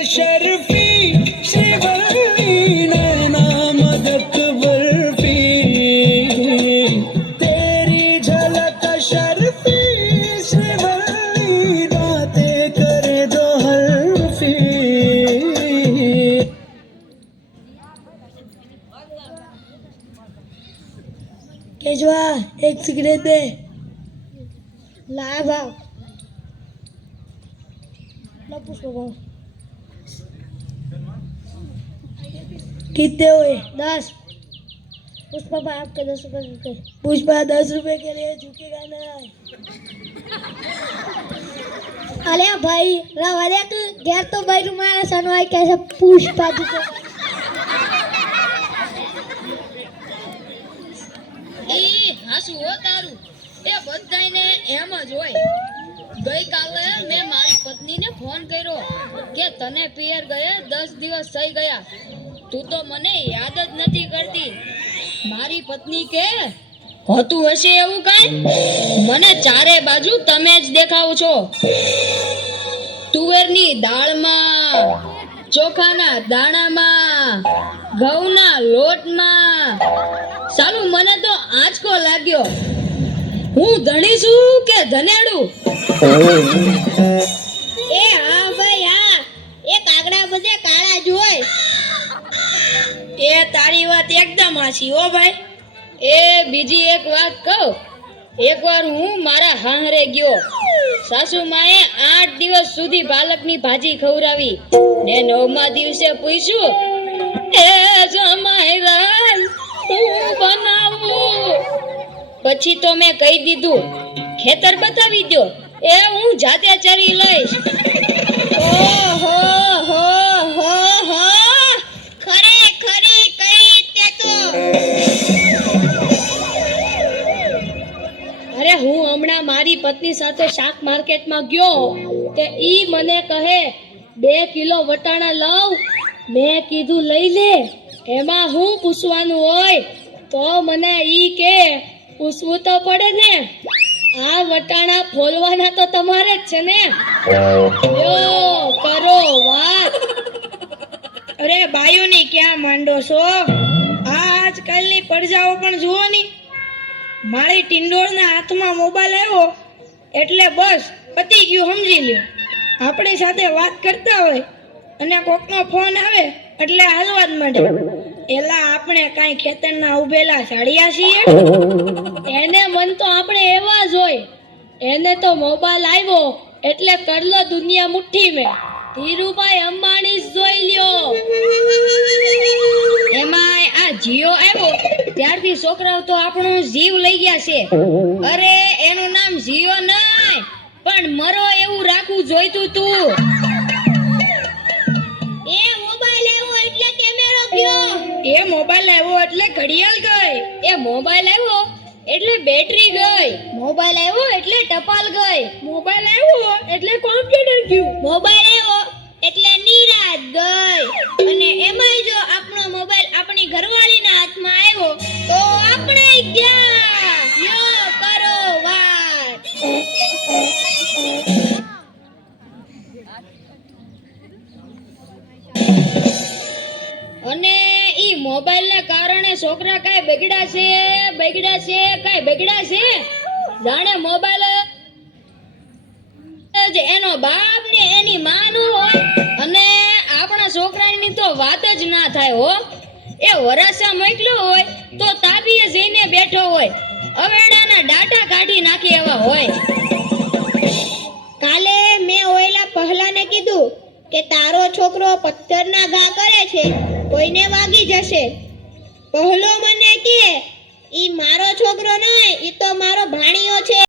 शर्फी श्रीवल्ली नैना मदक बर्फी तेरी झलक शर्फी श्रीवल्ली बातें करे दो हल्फी केजवा एक सिगरेट दे ला भाव ला पुष्प भाव कितने हुए 10 पुष्पा भाई आपके 10 रुपए के पुष्पा 10 रुपए के लिए झुकेगा ना अरे भाई रवा तू घर तो भाई तुम्हारा सनवाई कैसे पुष्पा झुके ઈ હાસુ હો તારું એ બધાયને એમ જ હોય ગઈકાલે મેં મારી પત્નીને ફોન કર્યો કે તને પિયર ગયે 10 દિવસ થઈ ગયા તું તો મને યાદ જ નથી કરતી મારી પત્ની કે હોતું હશે એવું કાંઈ મને ચારે બાજુ તમે જ દેખાવ છો તુવેરની દાળમાં ચોખાના દાણામાં ઘઉંના લોટમાં સાલું મને તો આંચકો લાગ્યો હું ધણી છું કે ધનેડું એ હા ભાઈ હા એ કાગડા બધે કાળા જ હોય એ તારી વાત એકદમ હાચી હો ભાઈ એ બીજી એક વાત કહું એકવાર હું મારા હાહરે ગયો સાસુ માએ 8 દિવસ સુધી પાલકની ભાજી ખવડાવી ને 9મા દિવસે પૂછ્યું એ જમાઈ રાલ હું બનાવું પછી તો મેં કહી દીધું ખેતર બતાવી દો એ હું જાતે ચરી લઈશ ઓહો હો હો હો ખરી કઈ તે તો અરે હું હમણાં મારી પત્ની સાથે શાક માર્કેટમાં ગયો તે ઈ મને કહે 2 કિલો વટાણા લાવ મેં કીધું લઈ લે એમાં હું પૂછવાનું હોય તો મને ઈ કે પૂછવું તો પડે ને આ વટાણા ફોલવાના તો તમારે જ છે ને યો કરો વાત અરે બાયુની ક્યાં માંડો છો આ આજકાલની પડજાઓ પણ જુઓ ની મારી ટિંડોળના હાથમાં મોબાઈલ આવ્યો એટલે બસ પતી ગયું સમજી લ્યો આપણી સાથે વાત કરતા હોય અને કોકનો ફોન આવે એટલે હાલવા જ માંડે એલા આપણે કાંઈ ખેતરના ઉભેલા સાડિયા છીએ એને મન તો આપણે એવા જ હોય એને તો મોબાઈલ આવ્યો એટલે કરલો દુનિયા મુઠ્ઠી મેં ધીરુભાઈ અંબાણી જોઈ લ્યો એમાં આ જીઓ આવ્યો ત્યારથી છોકરાઓ તો આપણો જીવ લઈ ગયા છે અરે એનું નામ જીઓ નહીં પણ મરો એવું રાખવું જોઈતું તું એ મોબાઈલ આવ્યો એટલે કેમેરો ગયો એ મોબાઈલ આવ્યો એટલે ઘડિયાળ ગઈ એ મોબાઈલ આવ્યો એટલે બેટરી ગઈ મોબાઈલ આવ્યો એટલે ટપાલ ગઈ મોબાઈલ આવ્યો એટલે કોમ્પ્યુટર ગયું મોબાઈલ આવ્યો એટલે નિરાત ગઈ અને એમાંય જો આપણો મોબાઈલ આપણી ઘરવાળીના હાથમાં આવ્યો તો આપણે ગયા યો કરો વાત અને ઈ મોબાઈલ ને કારણે છોકરા કાઈ બગડ્યા છે કાઈ બગડ્યા છે જાણે મોબાઈલ જ એનો બાપ ને એની માનું હોય અને આપણા છોકરાની તો વાત જ ના થાય હો એ વરાસા મોકલ્યો હોય તો તાપીએ જઈને બેઠો હોય અવેડાના ડાટા કાઢી નાખી એવા હોય કાલે મેં ઓયલા પહેલાને કીધું કે તારો છોકરો પથ્થરના ઘા કરે છે કોઈને વાગી જશે પહેલો મને કે ઈ મારો છોકરો નહીં ઈ તો મારો ભાણિયો છે